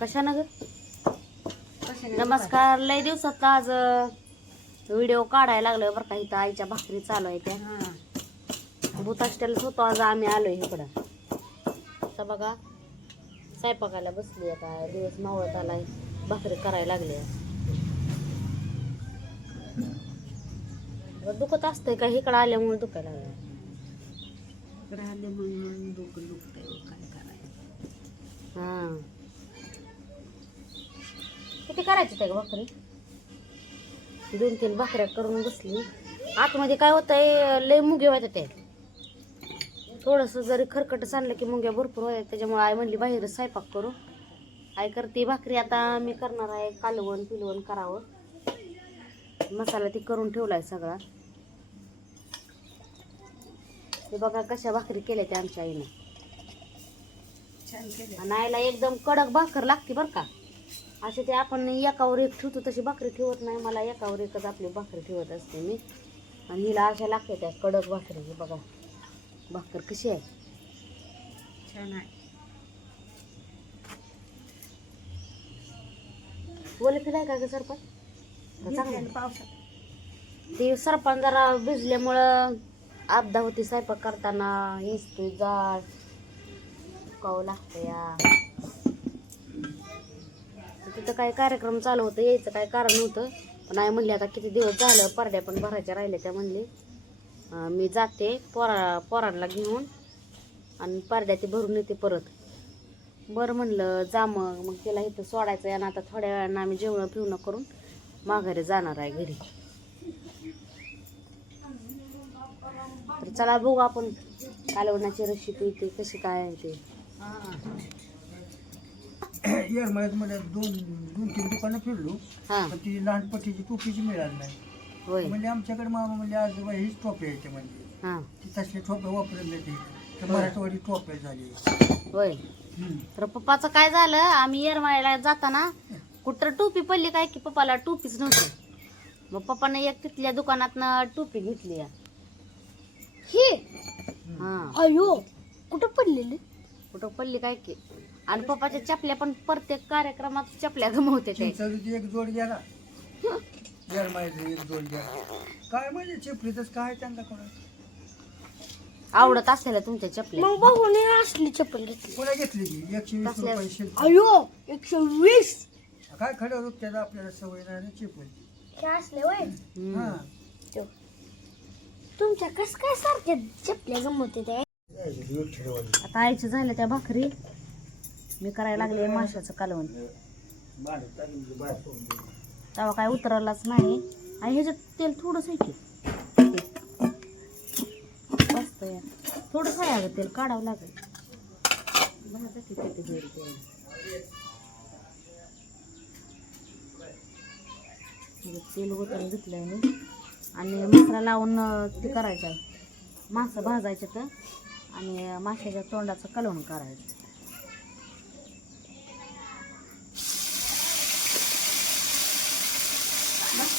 कशानं ग? नमस्कार लय दिवसात आज व्हिडिओ काढायला लागलोय बरं का इथं आईच्या भाकरी चालू आहे त्या. भूताष्टेलाच होतो आज आम्ही आलोय इकडं. आता बघा स्वयंपाकाला बसली आता दिवस मावळत आलाय भाकरी करायला लागली दुखत असतंय का? इकडं आल्यामुळे दुखायला लागलं. इकडे डोकं दुखतंय काय करायचं? हा. किती करायची त्या भाकरी? दोन तीन भाकऱ्या करून बसली. आतमध्ये काय होतंय लय मुगे होत्या ते. थोडस जरी खरकट सांडलं की मुंग्या भरपूर होत्या त्याच्यामुळे आई म्हणली बाहेर स्वयंपाक करू. आई करते भाकरी आता मी करणार आहे कालवण पिलवण करावं. मसाला ती करून ठेवलाय सगळा. ते बघा कशा भाकरी केल्या त्या आमच्या आईनं. आईला एकदम कडक भाकर लागते बरं का. असे ते आपण एकावर एक ठेवतो तशी भाकरी ठेवत नाही. मला एकावर एकच आपली भाकरी ठेवत असते मी. आणि हिला अशा लागते त्या कडक भाकरी. हे बघा. भाकर कशी आहे. छान आहे. बोले फिराय का ग पावसात. ते सरपण जरा भिजल्यामुळं आपदा होती स्वयंपाक करताना हिसतोय जाळ. कावं लागतं या? तिथं काय कार्यक्रम चालू होतं यायचं काय कारण नव्हतं. पण आई म्हणली आता किती दिवस झालं परड्या पण भरायच्या राहिल्या त्या म्हणली. मी जाते पोरा पोरांना घेऊन आणि परड्या ते भरून येते परत. बरं म्हणलं जा मग. मग तिला इथं सोडायचं आहे आणि आता थोड्या वेळानं आम्ही जेवणं पिवणं करून माघारी जाणार आहे घरी. चला बघू आपण कालवणाची रेसिपी ते कशी काय आहे ते. येरमळ्यात मला दोन दोन तीन दुकानं फिरलो. हां. पण ती लहानपटीची टोपीची मिळाली नाही. होय. म्हणजे आमच्याकडे मामा म्हणजे आजोबा हीच टोपी यायचे म्हणजे हां. ती तसले टोपे वापरले ते. तर मराठवाडी टोपे झाली. होय. हम्म. तर पप्पाचं काय झालं आम्ही येरमाळ्याला जाताना कुठं टोपी पडली काय की पप्पाला टोपीच नव्हती. मग पप्पाने एक तिथल्या दुकानातनं टोपी घेतली ही. हा. अयो कुठं पडलेले? कुठं पडली काय की? आणि पप्पाच्या चपल्या पण प्रत्येक कार्यक्रमात चपल्या गमवते ते एक जोड घ्या येरमाळ्याची एक जोड घ्या. काय म्हणजे चिपलीतच काय त्यांना कोणा? आवडत असलेल्या तुमच्या चपल्या. मग बघून असली चप्पल घेतली. कोणा घेतली की एकशे वीस? रुपये. अयो एकशे वीस. काय खडं रूप त्याला आपल्याला सवय नाही चिपली हे असले वय. हम्म. हा तुमच्या कस काय सारख्या चपल्या गमवते ते आता आईच्या झाल्या त्या भाकरी. मी करायला लागले माशाचं कालवण. तेव्हा काय उतरवलाच नाही. आणि ह्याच्यात तेल थोडंच आहे की? मस्त आहे. थोडंच आहे अगं तेल काढावं लागेल. तेल. उतरून तेल ओतून घेतलंय मी. आणि मसाला लावून ते करायचं आहे. मासं भाजायचं तर आणि माशाच्या तोंडाचं कलवण करायचं.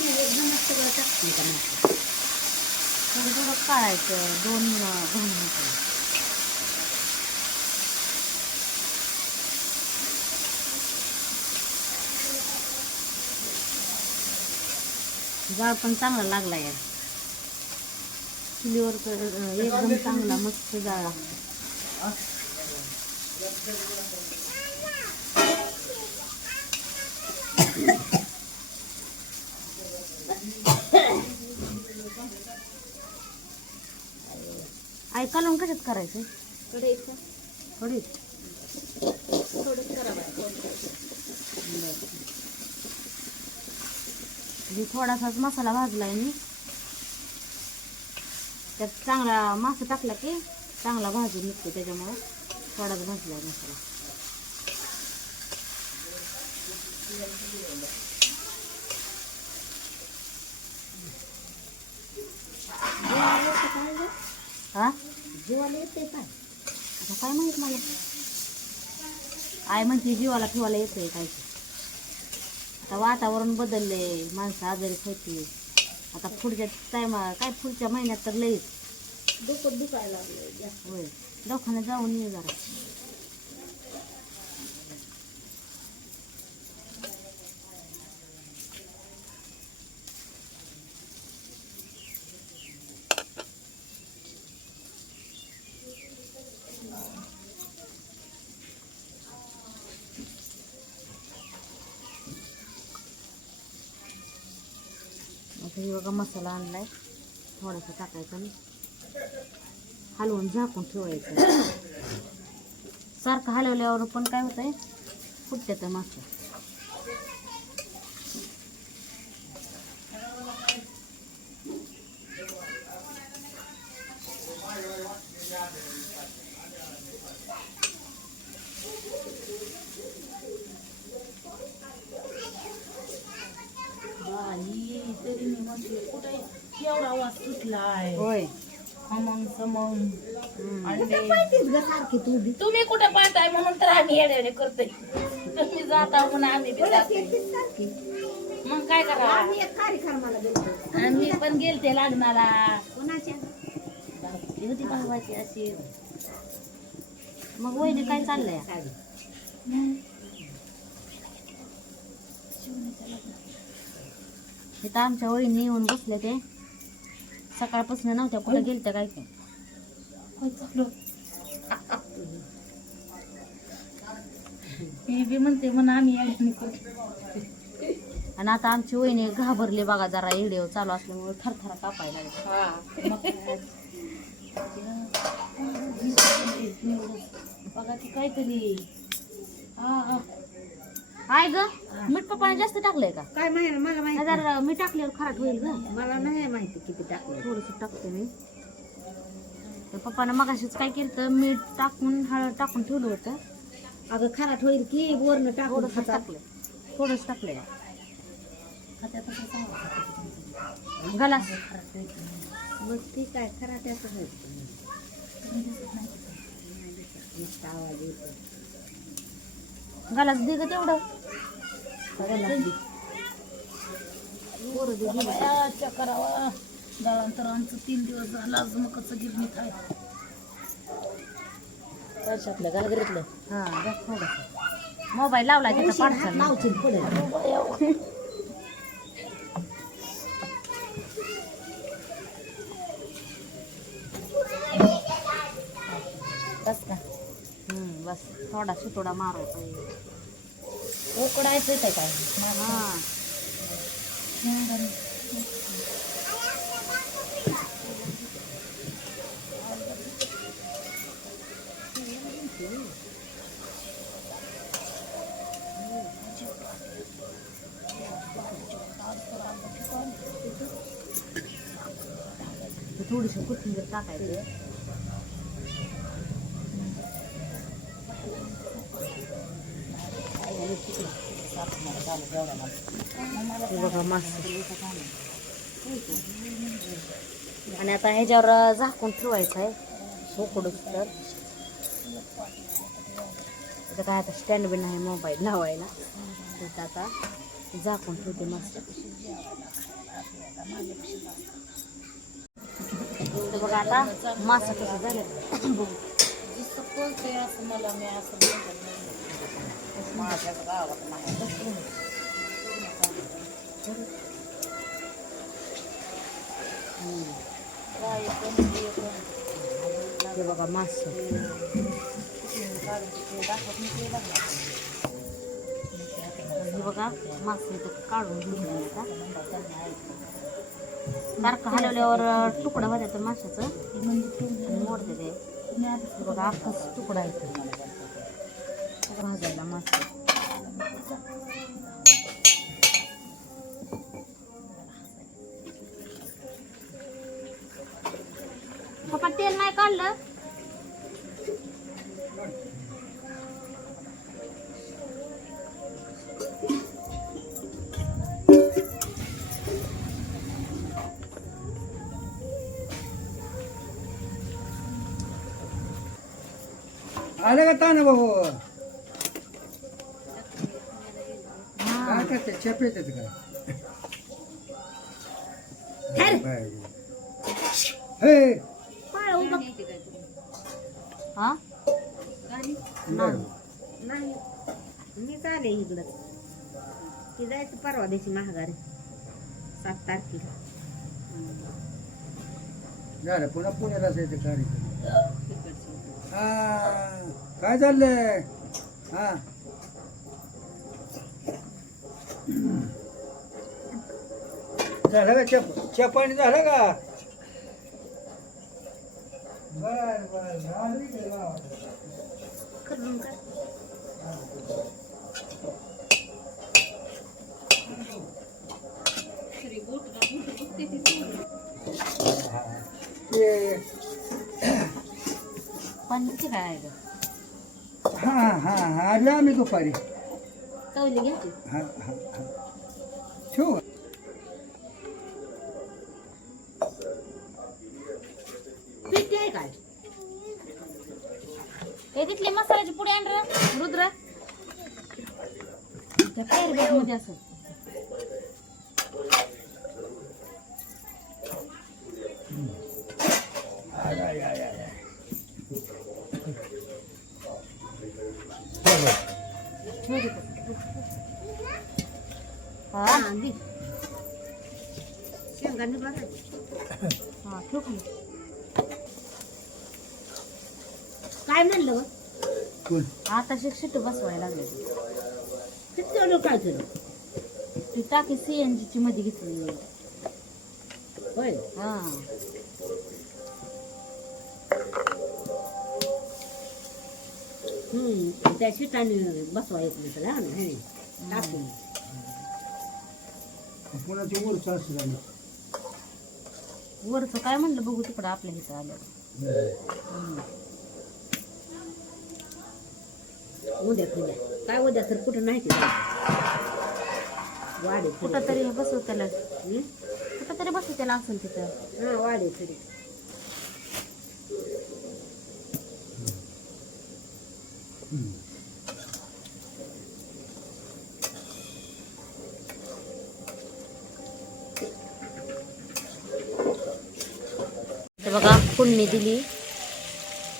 एकदम सगळं टाकते का मासं थोडं थोडं काढायचं दोन अं, जाळ पण चांगला लागला या चुलीवर तर एकदम चांगला मस्त जाळ लागतो. आई कालवून कशात करायचं कढईचं थोडी थोडं करावं म्हणजे थोडासाच मसाला भाजलाय मी. त्यात चांगला मासा टाकला की चांगला भाजून निघतो त्याच्यामुळं थोडाच भाजलाय मसाला. हा? जीवाला येते काय? आता काय माहीत मला? आय म्हणते जीवाला ठेवायला येतंय काय. आता वातावरण बदलले माणसं आजारी होती. आता पुढच्या टायमा काय पुढच्या महिन्यात तर लईच. डोकं दुखायला लागलं जास्त. होय. दवाखान्यात जाऊन ये जरा आता हे बघा मसाला आणलाय. थोडासा टाकायचा आणि हलवून झाकून ठेवायचं. सारखं हलवल्यावर पण काय होतंय? फुटत्यात मासा. एवढा आवाज सुटलाय. होय. खमंग समंग. ग सारखी तू बी तुम्ही. कुठे पाहताय म्हणून तर आम्ही येडे करतोय. तुम्ही जाता म्हणून आम्ही बी जातोय. सारखी. मग काय करा? आम्ही एक कार्यक्रमाला गेलो आम्ही पण गेलते लग्नाला. कोणाच्या? ती होती भावाची अशी. मग वहिनी काय चाललंय? इथं आमच्या वहिनी येऊन बसले ते. सकाळपासून नव्हत्या कुठे गेलत्या काय काय मी बी म्हणते म्हणून आम्ही. आणि आता आमची वहिनी घाबरली बघा जरा व्हिडिओ चालू असल्यामुळे थरथर कापायला. बघा ती काहीतरी. हा. आहे ग मीठ पप्पाने जास्त टाकलंय का? काय माहिती मला माहिती जर मी टाकल्यावर खराट होईल ग. मला नाही माहिती किती टाकलं थोडस टाकते मी. तर पप्पानं मगाशीच काय केलं तर मीठ टाकून हळद टाकून ठेवलं होतं. अगं खराट होईल की वरनं टाकून थोडस टाकलं थोडंच टाकलंय. गलास. मग ती काय नुसता आवाज येतो गलास दे ग तेवढं. करावा दळण आमचं तीन दिवस झाला आज गिरणीत आहे वर्षातलं मोबाईल लावला तिथं पाडसाल पुढे बस का हम्म बस. थोडा सुतोडा मारायचा उकडायचं ते काय? हा थोडीशी कोथिंबीर टाकायची. बघा मासे आणि आता ह्याच्यावर झाकून ठेवायचं आहे. उकडूच तर. इथं काय आता स्टँड बी नाही मोबाईल लावायला. तिथं आता झाकून ठेवते मस्त. बघा आता मासा कसं झालं. मला मी असं माझ्या गावात नाही हे बघा मासे हे बघा मासे काढून घेऊन मी सारखं हलवल्यावर तुकडं होत्या तर माशाचं. मोडते ते. बघा अख्खाच तुकडा येतो भाजायला मासे पप्पा तेल नाही काढलं? आलं का ताना भाऊ? हा. येतात का काय हे? हा. नाही. मी चाले इकडं. ती जायचं परवा दिवशी महागारी सात तारखेला. झालं पुन्हा पुण्याला जायचं कार्यक्रम. हा काय चाललंय? हा. झालं का चप चहा पाणी झालं का? बर बर. हा. हा हा हा. आम्ही दुपारी. हा हा हा ठेवू का? पिठी आहे काय हे तिथले मसाल्याची पुढे आण रुद्र. त्या पायर बॅगमध्ये असं आय, आय, आय, आय, आय. ठेव तिथं. हा हा दे शेंगा निघला काय हा ठेव खाली. काय म्हणलं? कोण? आता शिट बसवायला लागले. किती चालू काय केलं ती टाकी सीएनजी ची मध्ये घेतली होय? हा. हम्म त्या शिटाने बसवा येत नाही त्याला ना हे. टाकून कोणाची उरच असं झालं वरचं काय म्हणलं? बघू तिकडं आपल्या इथं आलं. उद्या तुझ्या काय उद्या तर कुठं नाही ते वाडे कुठं तरी बसव त्याला? कुठं तरी बसव त्याला असेल तिथं. हा वाडे तरी तर बघा फोडणी दिली.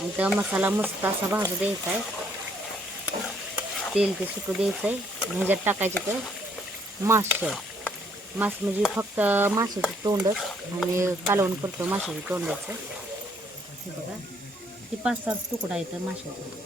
आणि त्या मसाला मस्त असा भाजू द्यायचा आहे. तेल ते सुकू द्यायचं आहे ह्याच्यात टाकायचं तर मासचं मास म्हणजे फक्त माशाचं तोंडच आणि कालवण करतो माशाचं तोंडाचं. बघा ती पाच सात तुकडा येतं माशाचा.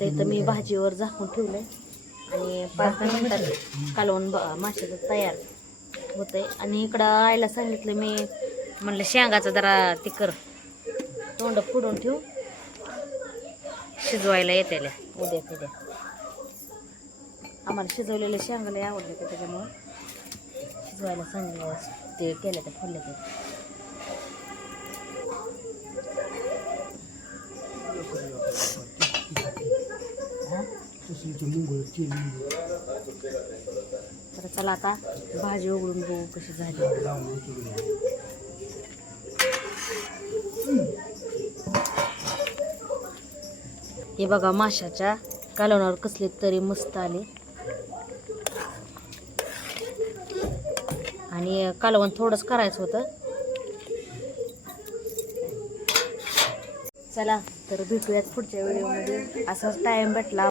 आता इथं मी भाजीवर झाकून ठेवलंय. आणि पाच दहा मिनिटात कालवून ब- माशाचं तयार होतंय. आणि इकडं आईला सांगितलं मी म्हणलं शेंगाचं जरा ते कर. तोंड फुडून ठेवू. शिजवायला येते उद्या तिद्या आम्हाला शिजवलेलं शेंगा लय आवडलं ते त्याच्यामुळं. शिजवायला सांगितलं ते केलं तर फुडलं ते. मुंगळ केली तर चला आता भाजी उघडून बघू कशी झाली. लावून तिकडे हे बघा माशाच्या कालवणावर कसले तरी मस्त आले. आणि कालवण थोडंच करायचं होतं. चला तर भेटूयात पुढच्या व्हिडिओमध्ये. असाच टाइम भेटला.